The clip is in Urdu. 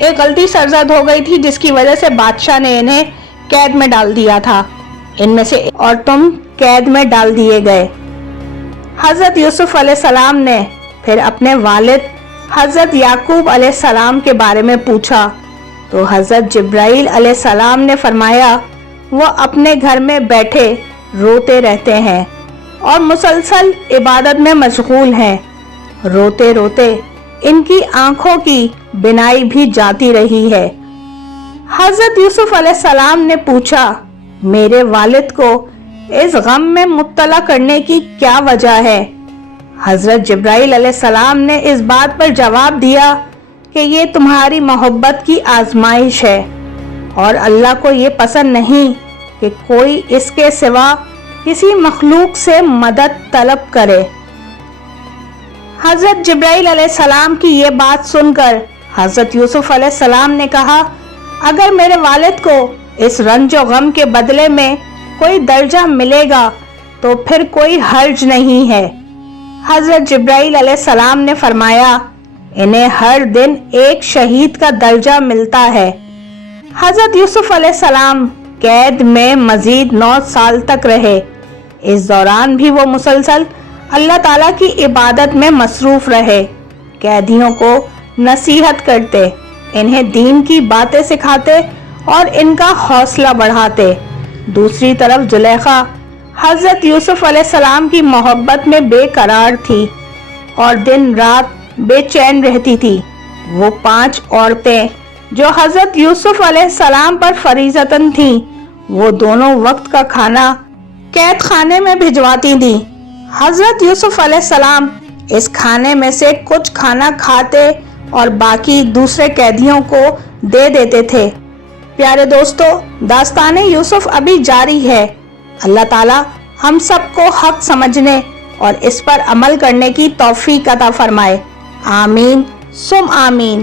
ایک غلطی سرزد ہو گئی تھی جس کی وجہ سے بادشاہ نے انہیں قید میں ڈال دیا تھا، ان میں سے اور تم قید میں ڈال دیے گئے۔ حضرت یوسف علیہ السلام نے پھر اپنے والد حضرت یعقوب علیہ السلام کے بارے میں پوچھا تو حضرت جبرائیل علیہ السلام نے فرمایا وہ اپنے گھر میں بیٹھے روتے رہتے ہیں اور مسلسل عبادت میں مشغول ہیں۔ روتے روتے ان کی آنکھوں کی بینائی بھی جاتی رہی ہے۔ حضرت یوسف علیہ السلام نے پوچھا میرے والد کو اس غم میں مبتلا کرنے کی کیا وجہ ہے؟ حضرت جبرائیل علیہ السلام نے اس بات پر جواب دیا کہ یہ تمہاری محبت کی آزمائش ہے اور اللہ کو یہ پسند نہیں کہ کوئی اس کے سوا کسی مخلوق سے مدد طلب کرے۔ حضرت جبرائیل علیہ السلام کی یہ بات سن کر حضرت یوسف علیہ السلام نے کہا اگر میرے والد کو اس رنج و غم کے بدلے میں کوئی درجہ ملے گا تو پھر کوئی حرج نہیں ہے۔ حضرت جبرائیل علیہ السلام نے فرمایا انہیں ہر دن ایک شہید کا درجہ ملتا ہے۔ حضرت یوسف علیہ السلام قید میں مزید 9 سال تک رہے۔ اس دوران بھی وہ مسلسل اللہ تعالیٰ کی عبادت میں مصروف رہے، قیدیوں کو نصیحت کرتے، انہیں دین کی باتیں سکھاتے اور ان کا حوصلہ بڑھاتے۔ دوسری طرف زلیخا حضرت یوسف علیہ السلام کی محبت میں بے قرار تھی اور دن رات بے چین رہتی تھی۔ وہ 5 عورتیں جو حضرت یوسف علیہ السلام پر فریضتاً تھیں، وہ دونوں وقت کا کھانا قید خانے میں بھجواتی تھیں۔ حضرت یوسف علیہ السلام اس کھانے میں سے کچھ کھانا کھاتے اور باقی دوسرے قیدیوں کو دے دیتے تھے۔ پیارے دوستو، داستان یوسف ابھی جاری ہے۔ اللہ تعالیٰ ہم سب کو حق سمجھنے اور اس پر عمل کرنے کی توفیق عطا فرمائے۔ آمین ثم آمین۔